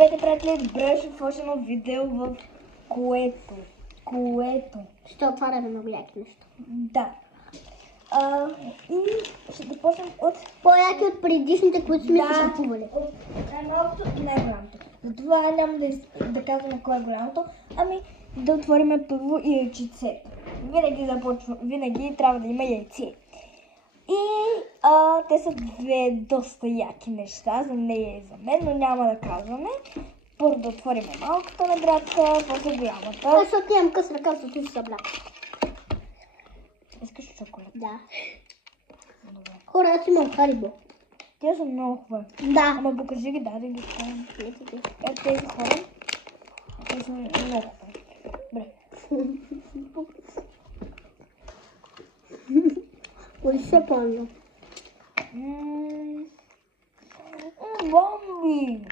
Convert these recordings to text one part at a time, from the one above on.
Здравейте, приятели! Добре дошли в още едно видео, в което... Ще отваряме много яки неща. Да. И ще започнем от... По-яки от предишните, които сме си купували. От най-малкото и най-голямото. Затова няма да казваме кое е голямото, ами да отворим първо яйчицето. Винаги трябва да има яйце. И те са две доста яки неща за нея и за мен, но няма да казваме. Първо да отворим малката наградка, после голямата. Аз защото имам къс ръка, защото си събля. Искаш чоколад? Да. Добре. Хора, аз имам Харибо. Те са много хубави. Да. Ама покажи ги, да ги скажем. Ето тези хора. Те са много хубави. Добре. Коли се помня? Бамби!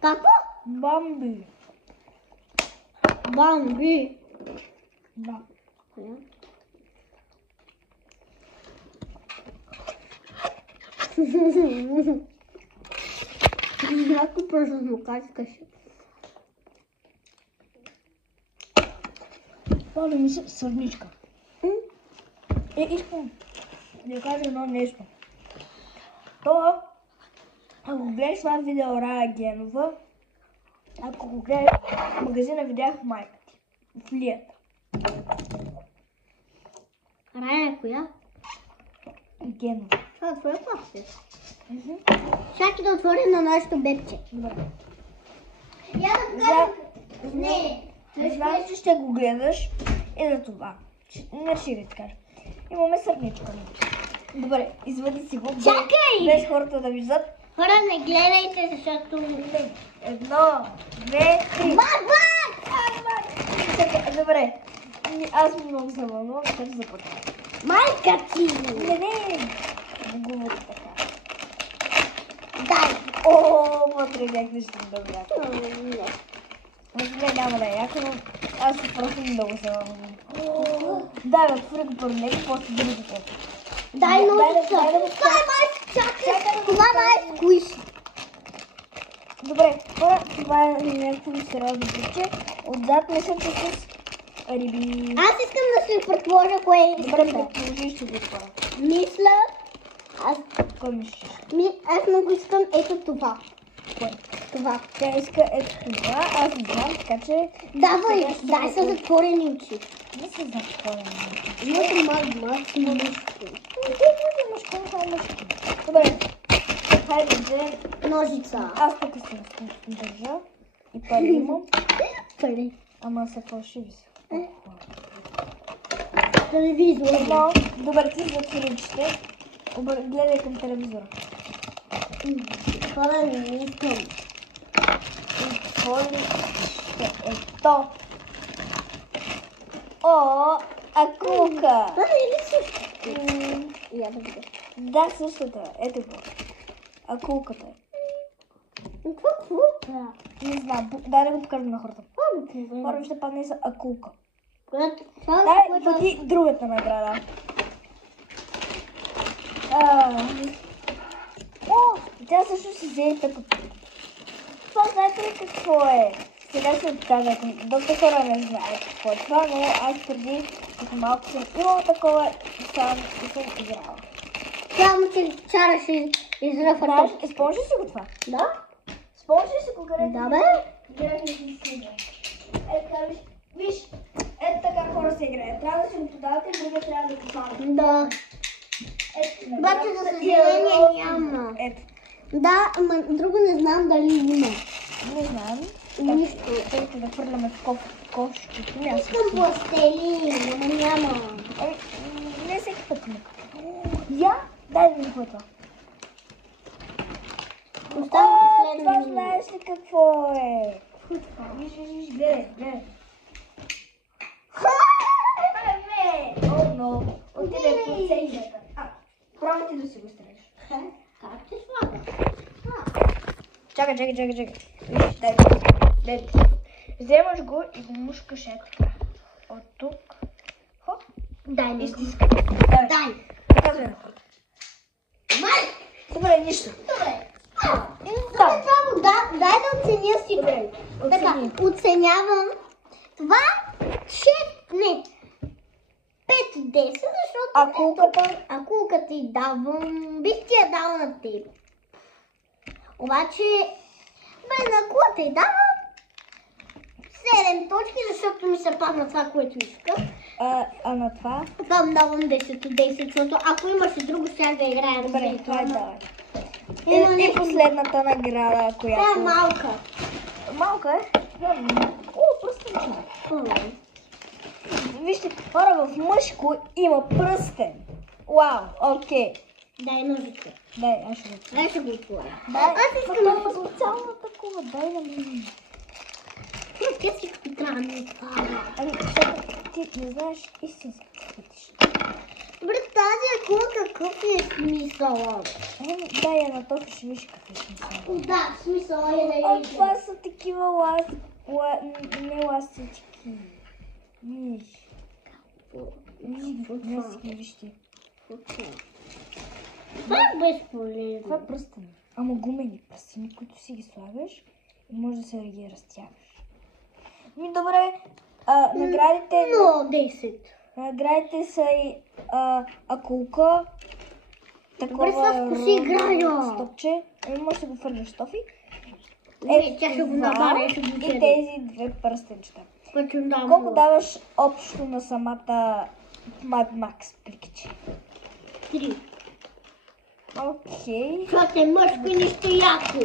Како? Бамби! Бамби. Да. Някой просто смокачкаше. Това да ми се сърничка. Искам да кажа едно нещо. Това, ако гледаш това видео Рая Генова, ако го гледаш в магазина, видях майка ти. В Лията. Рая е коя? Генова. Това е твоя клас. Чакай да отворим на нашето бебче. Добре. Я да покажа. Не знам, че ще го гледаш и за това. Не ще ви кажа. Имаме сърничка. Добре, извади си го. Чакай! Без хората да виждат. Хора, не гледайте, защото... Едно, две, три. Добре. Аз много се вълнувам, така ще започна. Майка ти! Не говори така. Дай! Вътре някакви ще ми добре. Може би няма да е яко, но аз просто много се вълнувам. Дай, отвори го първо него, после другите. Дай ножица! Това е Това май скуиш! Добре, това е някакво сериозно пиче. Отзад мисля, че с риби. Аз искам да си предположа кое е. Добре, предположи, ще го отворя. Мисля... Кой мислиш? Аз много искам ето това. Кой? Това. Тя иска ето това, аз не знам, така че... Дай са затворени очи. Не са затворени. Имате мъжко. Добре, хайде взем Ножица. Аз тук си държа и пари имам, Пари. ама са фалшиви си. Телевизор. Едно, добре, ти затвори очите, гледай към телевизора. Хора, не искам. Отвори ето. О, акулка. Това не е ли също? Я да видя. Да, същата. Ето го. Акулката е. Какво е? Не знам, дай да го покажем на хората. Хора, ще падне за акулка. Това Дай, бъди другата награда. О, тя също си взе тъпото. Това знаете ли какво е? Сега ще откажа. Доста хора не знаят какво е това, но аз преди като малко съм имала такова и съм играла. Само, че чараше изръфа Знаеш, топки. спомниш ли си го това? Да? Спомниш ли си го където? Да, бе. Гледах ли си снига? Ето така, виж, ето така хора се играят. Трябва да си го подавате и другия трябва да го хване. Да. Ето, Обаче за съжаление няма. Ето. Да, ама друго не знам дали има. Не знам. Нищо. Ето да хвърляме в кошчето. Искам пластелин, ама няма. Не всеки път има. Я? Дай да ми това. Оставам Това последно. знаеш ли какво е? Виж, гледай. О, но. Отиде по ценията. Пробвай ти да си го стреляш. Как ти слага? Чакай. Виж, дай. Вземаш го и го мушкаш ето така. От тук. Хоп. Дай ми. И стискай. Дай. Показвай на хората. Май! Добре, нищо. Добре. Да, дай да оценя си. Добре, Така, оцени. оценявам това 6, не, 5 от 10, защото А кулката? а кулката ти давам, бих ти я дала на теб. Обаче, на кулата ти давам 7 точки, защото ми се падна това, което искам. А на това? Това давам 10 от 10, защото ако имаше друго, ще да играем. Добре, това е да. Има И нещо. последната награда, която... Това е малка. Малка е? О, пръстенче. Вижте, хора, в мъжко има пръстен. Вау, окей. Дай ножице. Дай, аз ще го отворя. Дай ще го отворя. Дай, Аз искам да да го цяло такова, дай на мен. Те всичко трябва да ми пада. Ами, защото ти не знаеш истински пътиш. Добре, тази акула какъв е смисъл? Еми, дай я на този, ще виж какъв е смисъл. Да, смисъл е да А я това са такива не ластички. Виж. Вижте. Това е безполезно. Това е пръстени. Ама гумени пръстени, които си ги слагаш и може да се ги разтягаш. Ми добре, наградите... Но 10. Наградите са и акулка. Добре, Славко си играя. Стопче. Може да го фърляш тофи. Не, тя ще го набаря, ще го И седи. тези две пръстенчета. Колко Колко даваш общо на самата Mad Max пликче? 3. Окей. Защото е мъжко и нищо яко.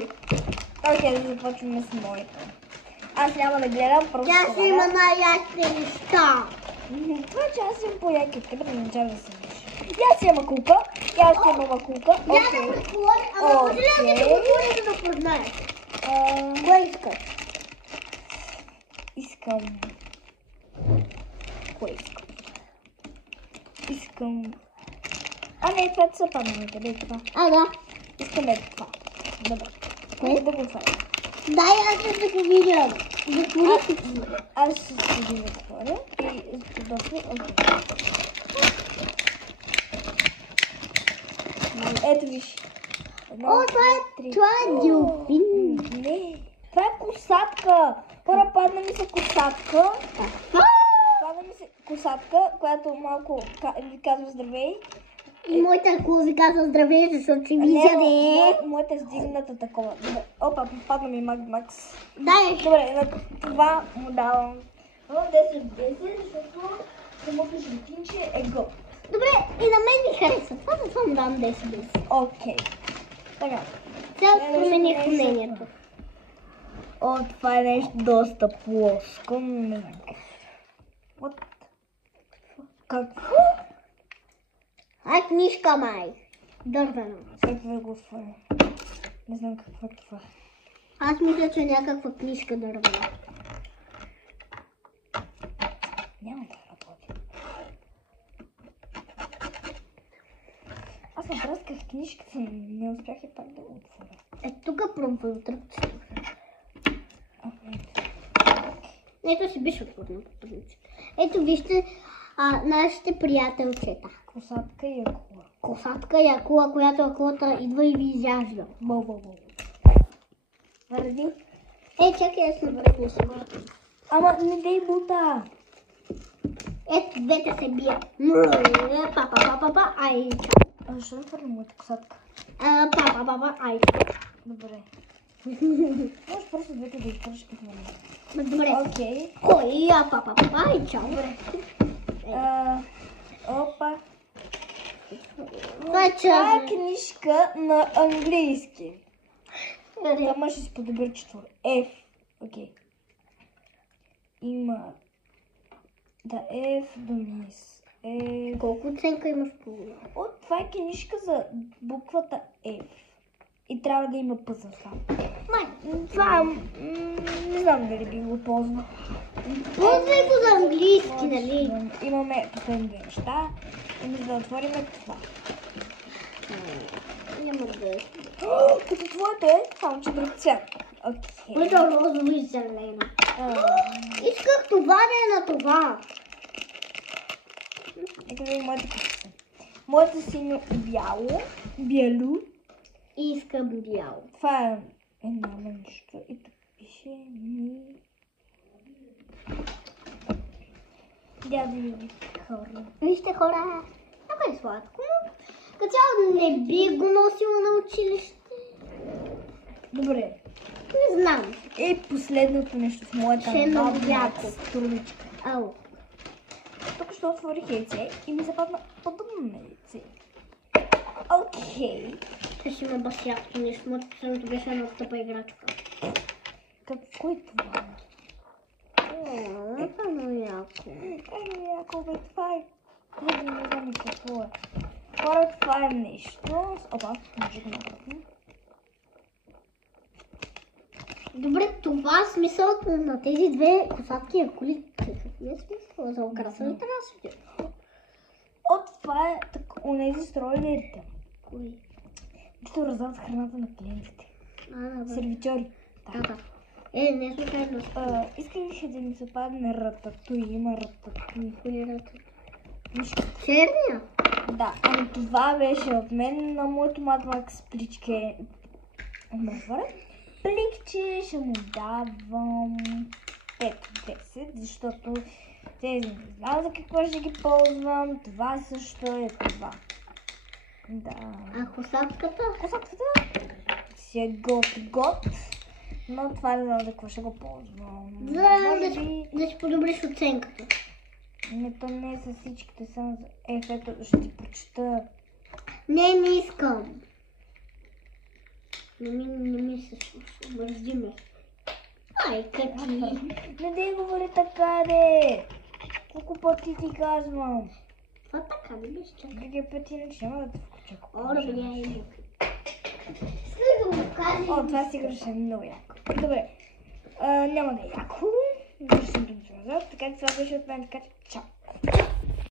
Окей, да започваме с моето. Аз няма да гледам, просто Тя ще има най-яките неща. Това, че аз имам по-яки от тебе, да не чак да се виж. И аз имам акулка, и аз имам акулка. Я да предположа, ама може ли да ти го отворя, за да познаеш? Кое искаш? Искам... Кое искам? Искам... не, това са падналите, дай това. Да. Искаме това. Добре. Кое да го отворя? Дай аз да го видя. Затвори си. Аз ще ги затворя и подосни. Ето виж. Това е дюбин. Не, това е косатка. Хора, падна ми се косатка. Падна ми се косатка, която малко ви казва здравей. И моята акула ви казва здравей, защото ще ви изяде. Моята е сдигната такова. Опа, падна ми Mad Max. Дай. Добре, на това му давам 10-10, защото самото животинче е го. Добре, и на мен ми харесва. Това затова му давам 10-10. Окей. Така. Сега промених мнението. Това е нещо доста плоско. Не знам какво. Какво? Книжка май. Дървена. Как да го отворя? Не знам какво е това. Аз мисля, че някаква книжка дървена. Няма да работи. Аз напрасках книжката, не успях и пак да го отворя. Тук пробвай отръпче. Ето си биш отворено. Ето вижте нашите приятелчета. Косатка и акула. Косатка и акула, която акулата идва и ви изяжда. Бо. Върди. Чакай, аз не препусна. Ама не дей бута. Ето, двете се бият. Папа, ай. Защо не хвърли моята косатка? Папа, ай. Добре. Може просто двете да изпършиш като мен. Добре. Окей. Кой? Папа, ай, чао. Добре. Опа. Това е Това е книжка на английски. Добре. Там може да си подобри четвор. F. Окей. Има... Да, F до низ. Колко оценка имаш по... Това е книжка за буквата F. И трябва да има пъзъл там. Това не знам дали би го ползвал. Ползвай го за английски, нали? Имаме последните неща. И да отворим това. Няма да е. Като твоето е, само че друг цвят. Окей. Който е розово и зелено. Исках това да е на това. Ето ви моята книга. Моята си има бяло, бяло Искам бяло. Това е едно нещо. И тук пише ми... Дядо Юли хора. Вижте хора, много е сладко. Като цяло не би го носила на училище. Добре. Не знам. И последното нещо с моята Ще е много бабна яко. струничка. Ало. Тук ще отворих яйце и ми западна подобно на яйце. Окей. Това ще има бас якото нещо. Моето последното беше една тъпа играчка. Какво е това? Това е много яко. Яко бе, това е... Не знам и какво е. Хора, това е нещо. Опа, може да направим. Добре, това е смисълът на тези две косатки коли. Какъв е смисъл? За украса ли трябва да се От това е онези стройлерите, Кои? които раздават храната на клиентите. Да. Сервитьори. Да. Не случайно. Искаш ли да ми се падне рататуй? Има рататуй. Кои рата? Виж, Черния? да, ами това беше от мен на моето матмакс пличке. Пликче ще му давам 5-10, защото тези не знам за какво ще ги ползвам. Това също е това. Да. А косатката? Косатката си е гот, но това не знам за какво ще го ползвам. Да си подобриш оценката. Не, то не е с всичките, само за... Ето, ще ти прочета. Не искам. Не ми се слуша. Мързи ме. Ай, кати. Не дей говори така, де! Колко пъти ти казвам? Това така не беше чакай. Другия път иначе няма да те включа. О, да бъде яко. Искам да го кажа. О, това сигурно ще е много яко. Добре. Няма да е яко. Вършим до назад. Така че това беше от мен. Така че чао.